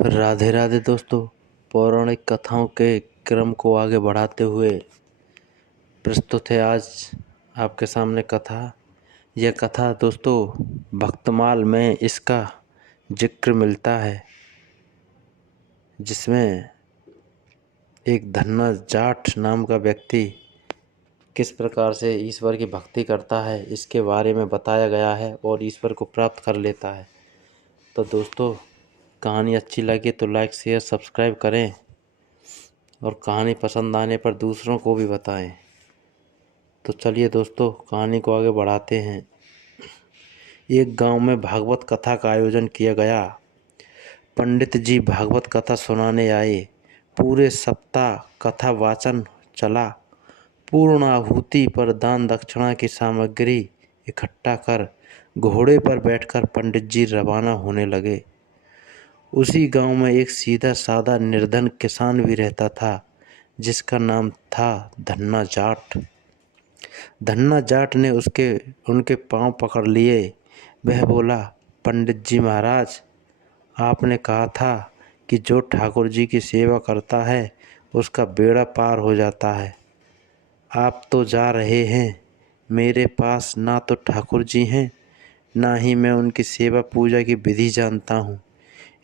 राधे राधे दोस्तों। पौराणिक कथाओं के क्रम को आगे बढ़ाते हुए प्रस्तुत है आज आपके सामने कथा। यह कथा दोस्तों भक्तमाल में इसका जिक्र मिलता है, जिसमें एक धन्ना जाट नाम का व्यक्ति किस प्रकार से ईश्वर की भक्ति करता है इसके बारे में बताया गया है और ईश्वर को प्राप्त कर लेता है। तो दोस्तों, कहानी अच्छी लगे तो लाइक शेयर सब्सक्राइब करें और कहानी पसंद आने पर दूसरों को भी बताएं। तो चलिए दोस्तों, कहानी को आगे बढ़ाते हैं। एक गांव में भागवत कथा का आयोजन किया गया। पंडित जी भागवत कथा सुनाने आए। पूरे सप्ताह कथा वाचन चला। पूर्ण आहुति पर दान दक्षिणा की सामग्री इकट्ठा कर घोड़े पर बैठकर पंडित जी रवाना होने लगे। उसी गांव में एक सीधा साधा निर्धन किसान भी रहता था, जिसका नाम था धन्ना जाट। धन्ना जाट ने उनके पांव पकड़ लिए। वह बोला, पंडित जी महाराज, आपने कहा था कि जो ठाकुर जी की सेवा करता है उसका बेड़ा पार हो जाता है। आप तो जा रहे हैं। मेरे पास ना तो ठाकुर जी हैं, ना ही मैं उनकी सेवा पूजा की विधि जानता हूँ,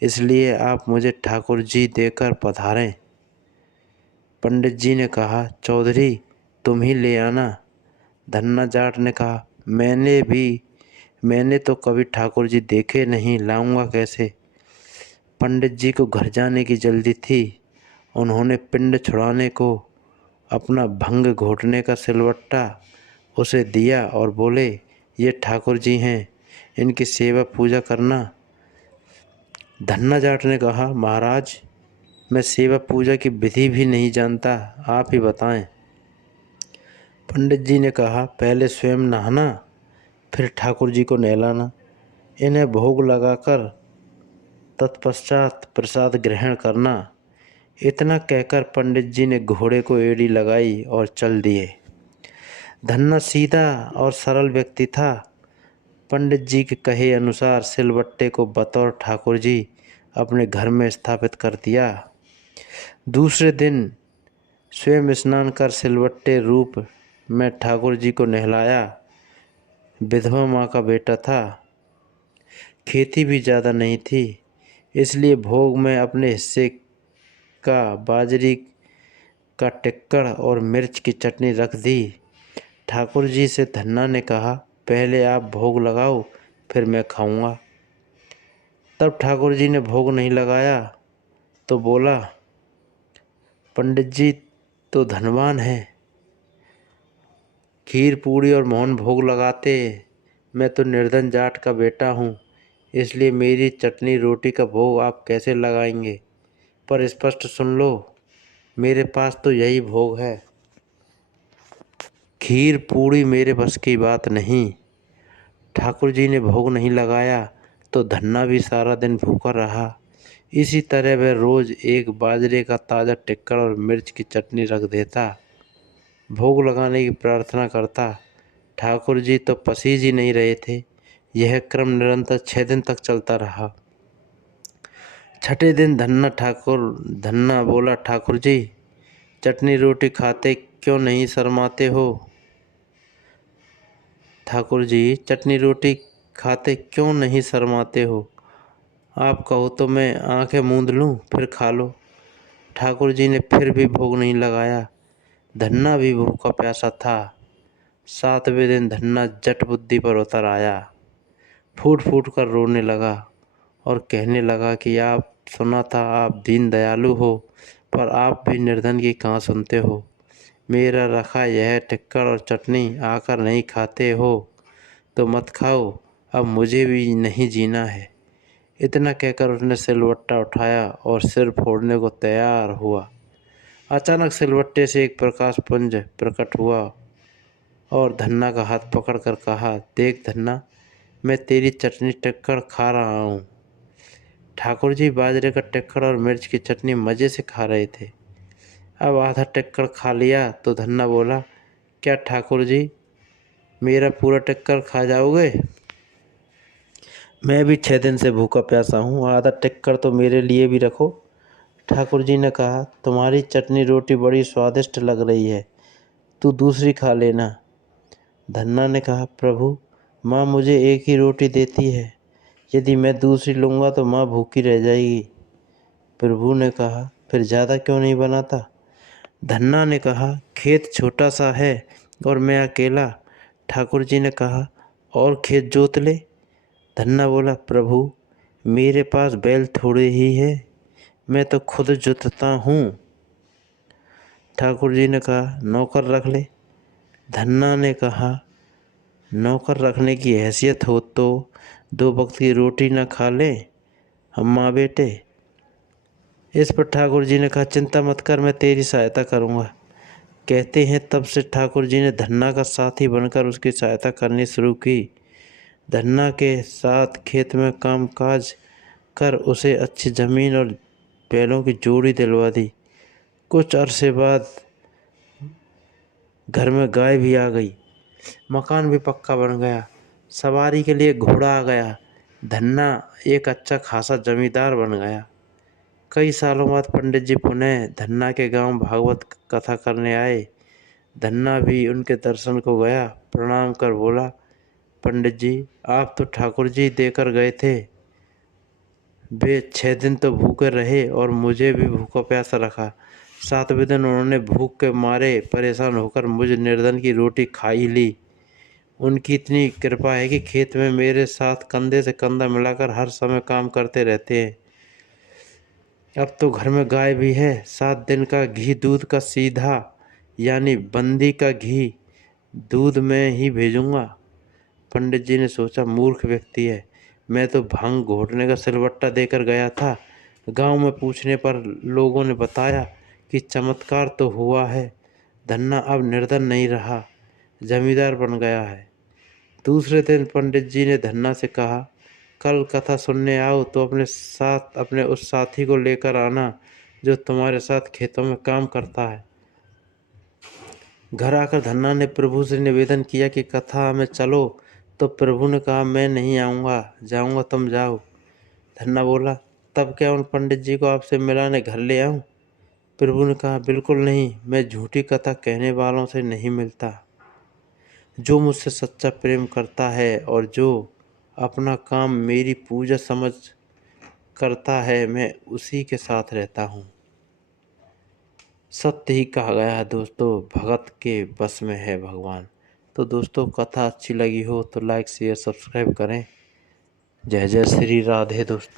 इसलिए आप मुझे ठाकुर जी देकर पधारें। पंडित जी ने कहा, चौधरी तुम ही ले आना। धन्ना जाट ने कहा, मैंने तो कभी ठाकुर जी देखे नहीं, लाऊंगा कैसे। पंडित जी को घर जाने की जल्दी थी। उन्होंने पिंड छुड़ाने को अपना भंग घोटने का सिलवट्टा उसे दिया और बोले, ये ठाकुर जी हैं, इनकी सेवा पूजा करना। धन्ना जाट ने कहा, महाराज मैं सेवा पूजा की विधि भी नहीं जानता, आप ही बताएं। पंडित जी ने कहा, पहले स्वयं नहाना, फिर ठाकुर जी को नहलाना, इन्हें भोग लगाकर तत्पश्चात प्रसाद ग्रहण करना। इतना कहकर पंडित जी ने घोड़े को एड़ी लगाई और चल दिए। धन्ना सीधा और सरल व्यक्ति था। पंडित जी के कहे अनुसार सिलवट्टे को बतौर ठाकुर जी अपने घर में स्थापित कर दिया। दूसरे दिन स्वयं स्नान कर सिलवट्टे रूप में ठाकुर जी को नहलाया। विधवा माँ का बेटा था। खेती भी ज़्यादा नहीं थी, इसलिए भोग में अपने हिस्से का बाजरी का टिक्कड़ और मिर्च की चटनी रख दी। ठाकुर जी से धन्ना ने कहा, पहले आप भोग लगाओ, फिर मैं खाऊंगा। तब ठाकुर जी ने भोग नहीं लगाया तो बोला, पंडित जी तो धनवान हैं, खीर पूड़ी और मोहन भोग लगाते। मैं तो निर्धन जाट का बेटा हूँ, इसलिए मेरी चटनी रोटी का भोग आप कैसे लगाएंगे। पर स्पष्ट सुन लो, मेरे पास तो यही भोग है। खीर पूड़ी मेरे बस की बात नहीं। ठाकुर जी ने भोग नहीं लगाया तो धन्ना भी सारा दिन भूखा रहा। इसी तरह वह रोज एक बाजरे का ताज़ा टिक्कड़ और मिर्च की चटनी रख देता। भोग लगाने की प्रार्थना करता। ठाकुर जी तो पसीज ही नहीं रहे थे। यह क्रम निरंतर 6 दिन तक चलता रहा। छठे दिन धन्ना बोला, ठाकुर जी चटनी रोटी खाते क्यों नहीं शर्माते हो। ठाकुर जी चटनी रोटी खाते क्यों नहीं शर्माते हो। आप कहो तो मैं आंखें मूंद लूं, फिर खा लो। ठाकुर जी ने फिर भी भोग नहीं लगाया। धन्ना भी भूखा प्यासा था। 7वें दिन धन्ना जट बुद्धि पर उतर आया। फूट फूट कर रोने लगा और कहने लगा कि आप सुना था आप दीन दयालु हो, पर आप भी निर्धन की कहाँ सुनते हो। मेरा रखा यह टिक्कड़ और चटनी आकर नहीं खाते हो तो मत खाओ, अब मुझे भी नहीं जीना है। इतना कहकर उसने सिलवट्टा उठाया और सिर फोड़ने को तैयार हुआ। अचानक सिलवट्टे से एक प्रकाश पुंज प्रकट हुआ और धन्ना का हाथ पकड़कर कहा, देख धन्ना, मैं तेरी चटनी टिक्कड़ खा रहा हूँ। ठाकुर जी बाजरे का टिक्कड़ और मिर्च की चटनी मज़े से खा रहे थे। अब आधा टिक्कड़ खा लिया तो धन्ना बोला, क्या ठाकुर जी मेरा पूरा टिक्कड़ खा जाओगे। मैं भी 6 दिन से भूखा प्यासा हूँ, आधा टिक्कर तो मेरे लिए भी रखो। ठाकुर जी ने कहा, तुम्हारी चटनी रोटी बड़ी स्वादिष्ट लग रही है, तू दूसरी खा लेना। धन्ना ने कहा, प्रभु माँ मुझे एक ही रोटी देती है, यदि मैं दूसरी लूँगा तो माँ भूखी रह जाएगी। प्रभु ने कहा, फिर ज़्यादा क्यों नहीं बनाता? धन्ना ने कहा, खेत छोटा सा है और मैं अकेला। ठाकुर जी ने कहा, और खेत जोत ले। धन्ना बोला, प्रभु मेरे पास बैल थोड़े ही है, मैं तो खुद जोतता हूँ। ठाकुर जी ने कहा, नौकर रख ले। धन्ना ने कहा, नौकर रखने की हैसियत हो तो 2 वक्त की रोटी न खा लें हम माँ बेटे। इस पर ठाकुर जी ने कहा, चिंता मत कर, मैं तेरी सहायता करूँगा। कहते हैं तब से ठाकुर जी ने धन्ना का साथी बनकर उसकी सहायता करनी शुरू की। धन्ना के साथ खेत में काम काज कर उसे अच्छी ज़मीन और बैलों की जोड़ी दिलवा दी। कुछ अरसे बाद घर में गाय भी आ गई, मकान भी पक्का बन गया, सवारी के लिए घोड़ा आ गया। धन्ना एक अच्छा खासा जमींदार बन गया। कई सालों बाद पंडित जी पुनः धन्ना के गांव भागवत कथा करने आए। धन्ना भी उनके दर्शन को गया, प्रणाम कर बोला, पंडित जी आप तो ठाकुर जी देकर गए थे, वे 6 दिन तो भूखे रहे और मुझे भी भूखा प्यासा रखा। 7वें दिन उन्होंने भूख के मारे परेशान होकर मुझ निर्धन की रोटी खा ही ली। उनकी इतनी कृपा है कि खेत में मेरे साथ कंधे से कंधा मिलाकर हर समय काम करते रहते हैं। अब तो घर में गाय भी है, 7 दिन का घी दूध का सीधा यानी बंदी का घी दूध में ही भेजूंगा। पंडित जी ने सोचा, मूर्ख व्यक्ति है, मैं तो भांग घोटने का सिलवट्टा देकर गया था। गांव में पूछने पर लोगों ने बताया कि चमत्कार तो हुआ है, धन्ना अब निर्धन नहीं रहा, जमींदार बन गया है। दूसरे दिन पंडित जी ने धन्ना से कहा, कल कथा सुनने आओ तो अपने साथ अपने उस साथी को लेकर आना जो तुम्हारे साथ खेतों में काम करता है। घर आकर धन्ना ने प्रभु से निवेदन किया कि कथा में चलो, तो प्रभु ने कहा, मैं नहीं आऊँगा, जाऊँगा तुम जाओ। धन्ना बोला, तब क्या उन पंडित जी को आपसे मिलाने घर ले आऊँ? प्रभु ने कहा, बिल्कुल नहीं, मैं झूठी कथा कहने वालों से नहीं मिलता। जो मुझसे सच्चा प्रेम करता है और जो अपना काम मेरी पूजा समझ करता है, मैं उसी के साथ रहता हूँ। सत्य ही कहा गया है दोस्तों, भगत के बस में है भगवान। तो दोस्तों कथा अच्छी लगी हो तो लाइक शेयर सब्सक्राइब करें। जय जय श्री राधे दोस्तों।